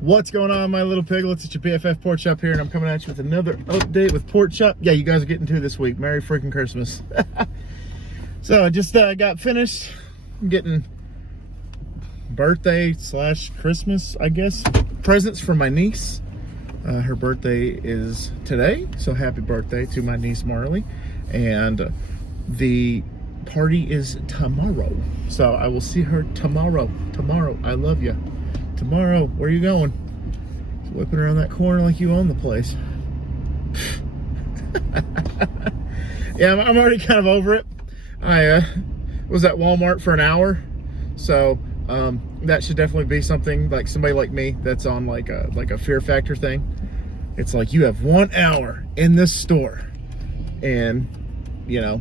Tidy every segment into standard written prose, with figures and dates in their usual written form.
What's going on, my little piglets? It's your BFF Pork Chop here, and I'm coming at you with another update with Pork Chop. Yeah, you guys are getting to this week. Merry freaking Christmas. So I just got finished getting birthday / Christmas, I guess, presents for my niece. Her birthday is today, so happy birthday to my niece Marley. And the party is tomorrow, so I will see her tomorrow. I love you. Tomorrow, where are you going? Whipping around that corner like you own the place. Yeah, I'm already kind of over it. I was at Walmart for an hour, so that should definitely be something like somebody like me that's on like a fear factor thing. It's like you have 1 hour in this store, and you know,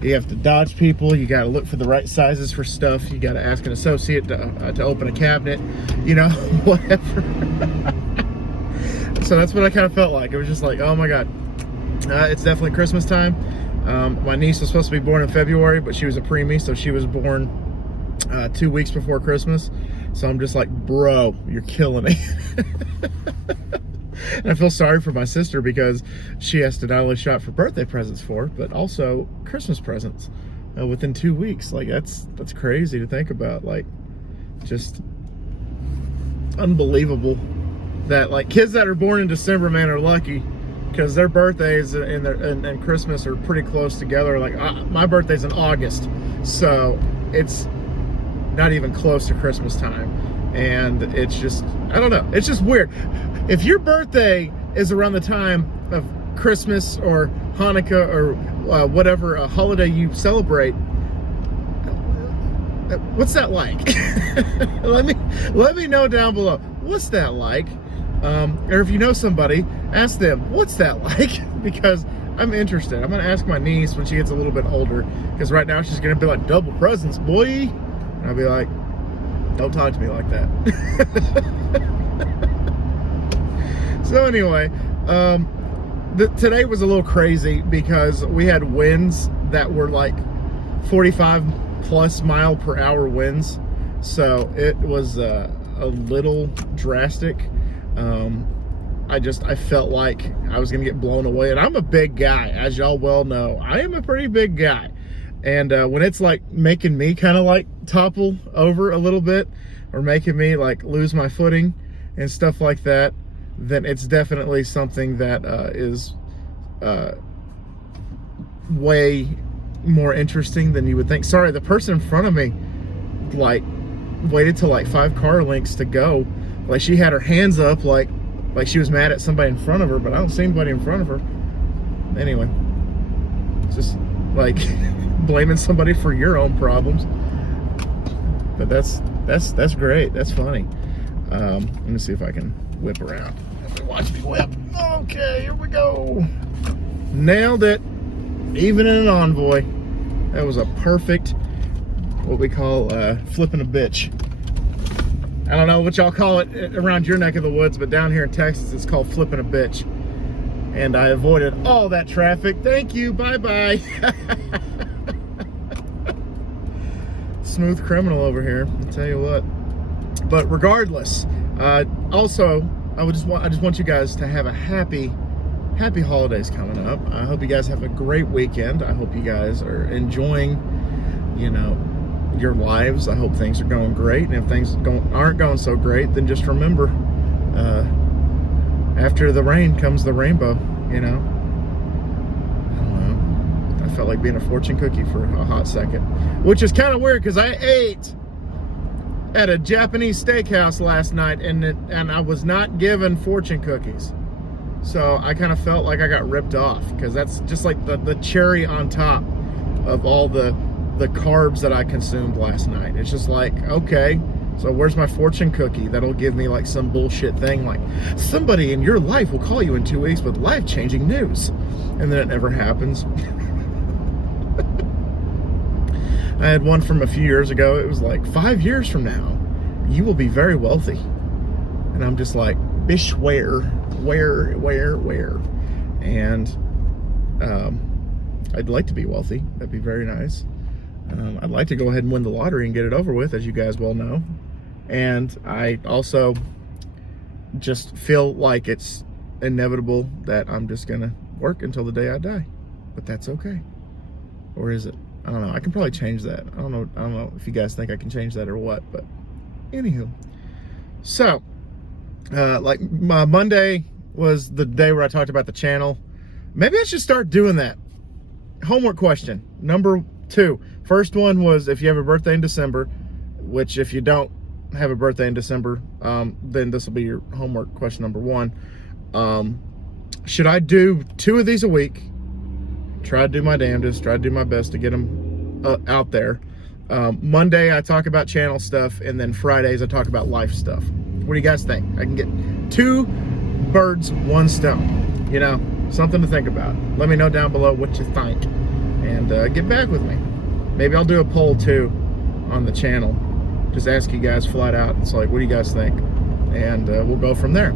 you have to dodge people. You got to look for the right sizes for stuff. You got to ask an associate to open a cabinet, you know, whatever. So that's what I kind of felt like. It was just like, oh my God, it's definitely Christmas time. My niece was supposed to be born in February, but she was a preemie, so she was born 2 weeks before Christmas. So I'm just like, bro, you're killing me. And I feel sorry for my sister because she has to not only shop for birthday presents for, but also Christmas presents within 2 weeks. Like that's crazy to think about. Like, just unbelievable that like kids that are born in December, man, are lucky because their birthdays and Christmas are pretty close together. Like my birthday's in August, so it's not even close to Christmas time. And it's just, I don't know, it's just weird. If your birthday is around the time of Christmas or Hanukkah or whatever holiday you celebrate, what's that like? let me know down below. What's that like? Or if you know somebody, ask them, what's that like? Because I'm interested. I'm gonna ask my niece when she gets a little bit older, because right now she's gonna be like, double presents, boy. And I'll be like, don't talk to me like that. So anyway, today was a little crazy because we had winds that were like 45 plus mile per hour winds. So it was a little drastic. I felt like I was gonna get blown away, and I'm a big guy, as y'all well know. I am a pretty big guy. And when it's like making me kind of like topple over a little bit, or making me like lose my footing and stuff like that, then it's definitely something that is way more interesting than you would think. Sorry, the person in front of me like waited till like 5 car lengths to go. Like she had her hands up like she was mad at somebody in front of her, but I don't see anybody in front of her. Anyway, it's just like blaming somebody for your own problems. But that's great. That's funny. Let me see if I can whip around. Watch me whip. Okay, here we go. Nailed it. Even in an envoy. That was a perfect, what we call flipping a bitch. I don't know what y'all call it around your neck of the woods, but down here in Texas, it's called flipping a bitch. And I avoided all that traffic. Thank you. Bye-bye. Smooth criminal over here, I'll tell you what. But regardless, also I just want you guys to have a happy holidays coming up. I hope you guys have a great weekend. I hope you guys are enjoying, you know, your lives. I hope things are going great, and if things aren't going so great, then just remember, after the rain comes the rainbow. You know, I don't know, I felt like being a fortune cookie for a hot second, which is kind of weird because I ate at a Japanese steakhouse last night, and I was not given fortune cookies. So I kind of felt like I got ripped off, because that's just like the cherry on top of all the carbs that I consumed last night. It's just like, okay, so where's my fortune cookie that'll give me like some bullshit thing like somebody in your life will call you in 2 weeks with life-changing news, and then it never happens. I had one from a few years ago. It was like, 5 years from now, you will be very wealthy. And I'm just like, bish, where? And I'd like to be wealthy. That'd be very nice. I'd like to go ahead and win the lottery and get it over with, as you guys well know. And I also just feel like it's inevitable that I'm just gonna work until the day I die. But that's okay. Or is it? I don't know. I can probably change that. I don't know if you guys think I can change that or what, but anywho. So, like my Monday was the day where I talked about the channel. Maybe I should start doing that. Homework question number 2. First one was if you have a birthday in December, which if you don't have a birthday in December, then this will be your homework question number 1. Should I do 2 of these a week? Try to do my damnedest, try to do my best to get them out there. Monday I talk about channel stuff, and then Fridays I talk about life stuff. What do you guys think? I can get 2 birds, 1 stone. You know, something to think about. Let me know down below what you think, and get back with me. Maybe I'll do a poll too on the channel. Just ask you guys flat out. It's like, what do you guys think? And we'll go from there.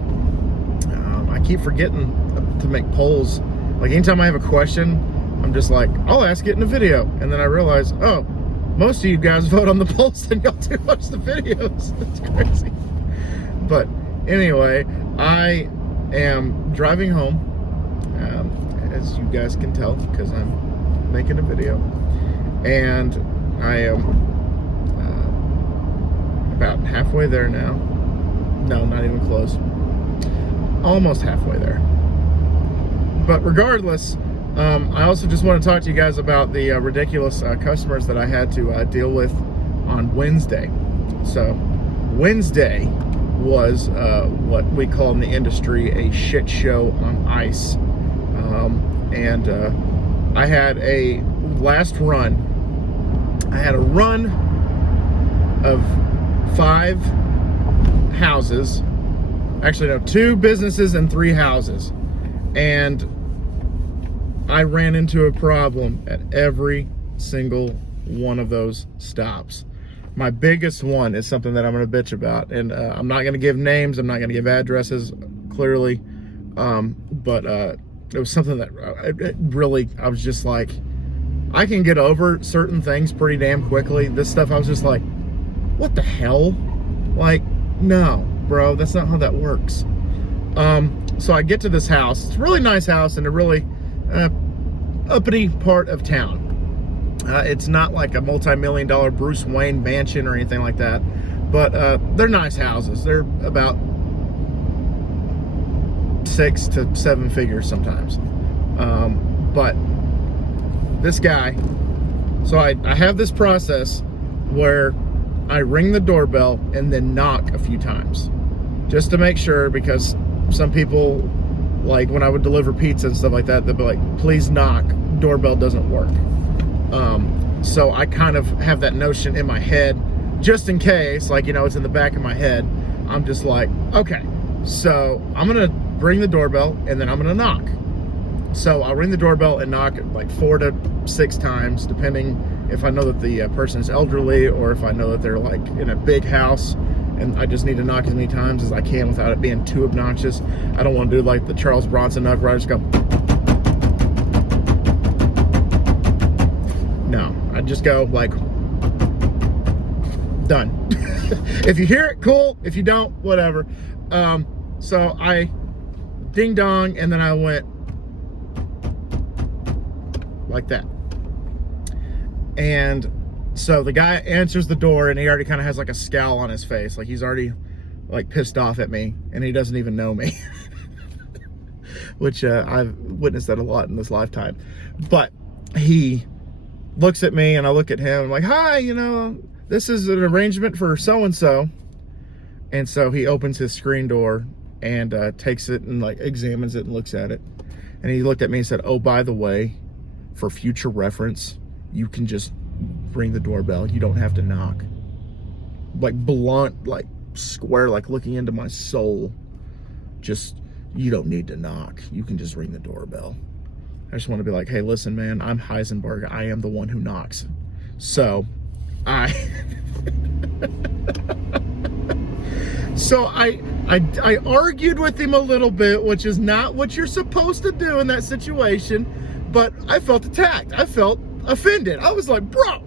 I keep forgetting to make polls. Like anytime I have a question, I'm just like, I'll ask it in a video. And then I realize, oh, most of you guys vote on the polls and y'all do watch the videos. That's crazy. But anyway, I am driving home, as you guys can tell, because I'm making a video. And I am about halfway there now. No, not even close. Almost halfway there. But regardless, I also just want to talk to you guys about the ridiculous customers that I had to deal with on Wednesday. So Wednesday was what we call in the industry a shit show on ice. And I had a last run. I had a run of 5 houses. Actually, no, 2 businesses and 3 houses. And I ran into a problem at every single one of those stops. My biggest one is something that I'm going to bitch about. And I'm not going to give names. I'm not going to give addresses, clearly. But it was something that I was just like, I can get over certain things pretty damn quickly. This stuff, I was just like, what the hell? Like, no, bro, that's not how that works. So I get to this house. It's a really nice house in a really uppity part of town. It's not like a multi-million-dollar Bruce Wayne mansion or anything like that, but they're nice houses. They're about 6 to 7 figures sometimes. But this guy, so I have this process where I ring the doorbell and then knock a few times just to make sure, because some people, like when I would deliver pizza and stuff like that, they'd be like, please knock, doorbell doesn't work. So I kind of have that notion in my head, just in case, like, you know, it's in the back of my head. I'm just like, okay, so I'm gonna ring the doorbell and then I'm gonna knock. So I'll ring the doorbell and knock like 4 to 6 times, depending if I know that the person is elderly or if I know that they're like in a big house and I just need to knock as many times as I can without it being too obnoxious. I don't want to do like the Charles Bronson knock where I just go. No, I just go like, done. If you hear it, cool. If you don't, whatever. So I ding dong, and then I went like that. And so the guy answers the door, and he already kind of has like a scowl on his face. Like he's already like pissed off at me, and he doesn't even know me. Which I've witnessed that a lot in this lifetime. But he looks at me, and I look at him. I'm like, hi, you know, this is an arrangement for so-and-so. And so he opens his screen door and takes it and like examines it and looks at it. And he looked at me and said, oh, by the way, for future reference, you can just ring the doorbell. You don't have to knock. Like blunt, like square, like looking into my soul. Just, you don't need to knock. You can just ring the doorbell. I just want to be like, hey, listen, man, I'm Heisenberg. I am the one who knocks. So I argued with him a little bit, which is not what you're supposed to do in that situation, but I felt attacked. I felt offended. I was like, bro.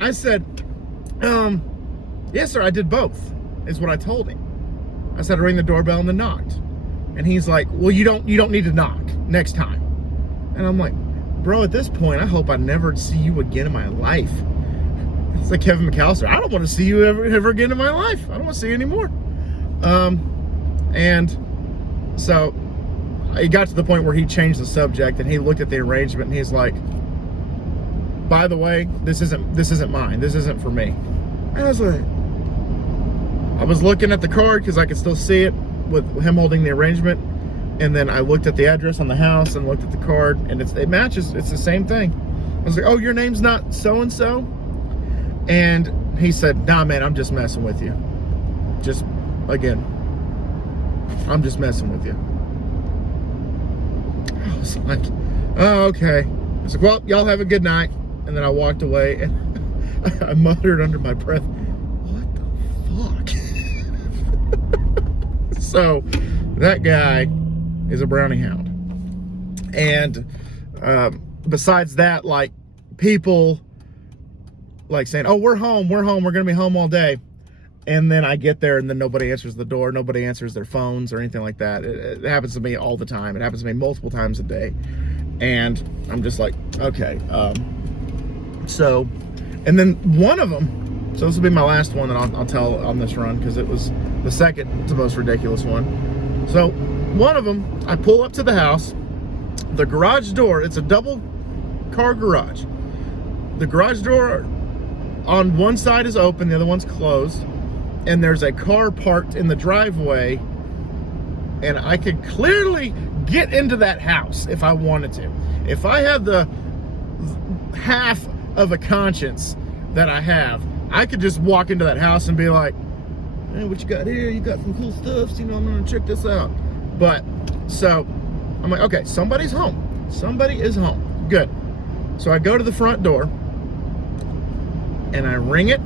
I said, yes, sir, I did both, is what I told him. I said, I rang the doorbell and then knocked. And he's like, well, you don't need to knock next time. And I'm like, bro, at this point, I hope I never see you again in my life. It's like Kevin McAllister. I don't want to see you ever again in my life. I don't want to see you anymore. And so it got to the point where he changed the subject and he looked at the arrangement and he's like, by the way, this isn't mine. This isn't for me. And I was like, I was looking at the card because I could still see it with him holding the arrangement. And then I looked at the address on the house and looked at the card, and it matches. It's the same thing. I was like, oh, your name's not so-and-so? And he said, nah, man, I'm just messing with you. Just, again, I'm just messing with you. I was like, oh, okay. I was like, well, y'all have a good night. And then I walked away, and I muttered under my breath, what the fuck? So, that guy is a brownie hound. And besides that, like, people like saying, oh, we're home, we're gonna be home all day. And then I get there and then nobody answers the door, nobody answers their phones or anything like that. It happens to me all the time. It happens to me multiple times a day. And I'm just like, okay. So, and then one of them, so this will be my last one that I'll tell on this run because it was the second to most ridiculous one. So one of them, I pull up to the house, the garage door, it's a double car garage. The garage door on one side is open, the other one's closed, and there's a car parked in the driveway, and I could clearly get into that house if I wanted to. If I had the half of a conscience that I have, I could just walk into that house and be like, hey, what you got here? You got some cool stuff, so, you know, I'm gonna check this out. But, so, I'm like, okay, somebody's home. Somebody is home. Good. So I go to the front door, and I ring it,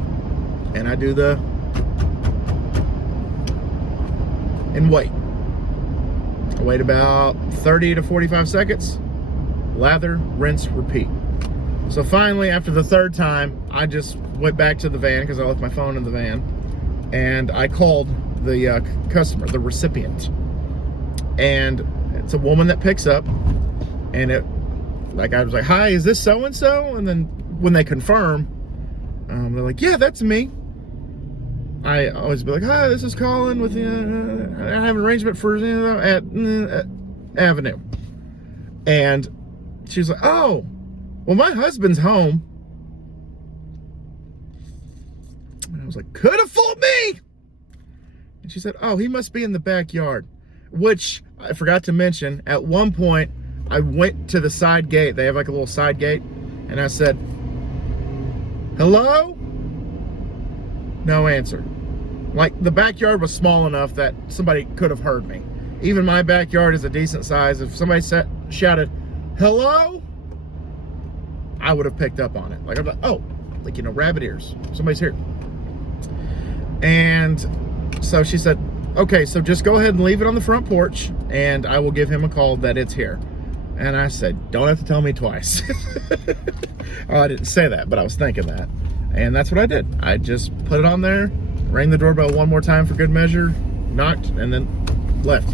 and I do the, and wait. I wait about 30 to 45 seconds, lather, rinse, repeat. So finally, after the third time, I just went back to the van, because I left my phone in the van, and I called the customer, the recipient. And it's a woman that picks up, and I was like, hi, is this so-and-so? And then when they confirm, they're like, yeah, that's me. I always be like, hi, this is Colin with I have an arrangement for at Avenue. And she's like, oh, well, my husband's home. And I was like, could have fooled me. And she said, oh, he must be in the backyard. Which I forgot to mention, at one point, I went to the side gate. They have like a little side gate. And I said, hello? No answer. Like, the backyard was small enough that somebody could have heard me. Even my backyard is a decent size. If somebody shouted, hello? I would have picked up on it. Like, I'm like, oh, like, you know, rabbit ears. Somebody's here. And so she said, okay, so just go ahead and leave it on the front porch, and I will give him a call that it's here. And I said, don't have to tell me twice. Well, I didn't say that, but I was thinking that. And that's what I did. I just put it on there, rang the doorbell one more time for good measure, knocked, and then left.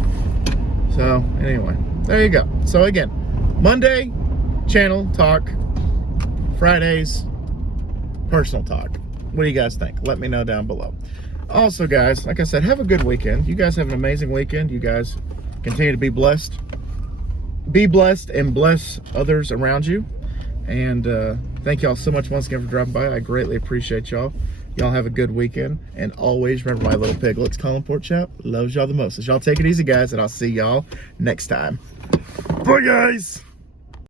So, anyway, there you go. So, again, Monday, channel talk. Fridays, personal talk. What do you guys think? Let me know down below. Also, guys, like I said, have a good weekend. You guys have an amazing weekend. You guys continue to be blessed. Be blessed and bless others around you. And thank y'all so much once again for dropping by. I greatly appreciate y'all. Y'all have a good weekend. And always remember, my little piglets, Colin Pork Chop loves y'all the most. So y'all take it easy, guys, and I'll see y'all next time. Bye, guys.